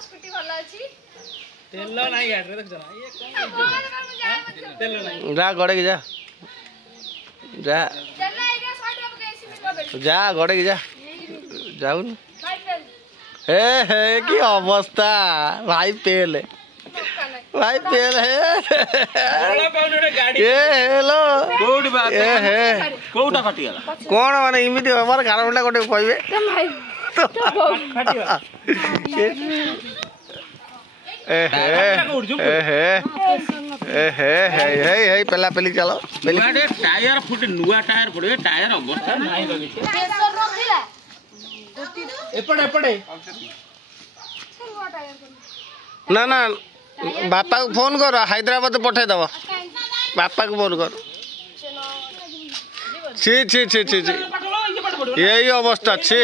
scooty भला अछि तेल नहीं गाड़ी देख जरा ये तेल नहीं जा गड़े के जा जा चल आएगा 100 रुपए के एसी में बैठ जा गड़े के जा जाऊ भाई फेल हे हे की अवस्था भाई पेल है भाई पेल है गाड़ी ए हेलो कोडी बात ए हे कोउटा फटी गला कोन माने इमिति हमर कारणटा कोटे कहबे भाई ए हे पेला पेली चलो नुआ टायर फुटे नुआ टायर पड़े टायर अवस्था नाही लगे प्रेशर रखिला एपड़े एपड़े ना ना बापा को फोन करो हैदराबाद पठे दब बापा को फोन करो छी छी छी छी छी यही अवस्था छी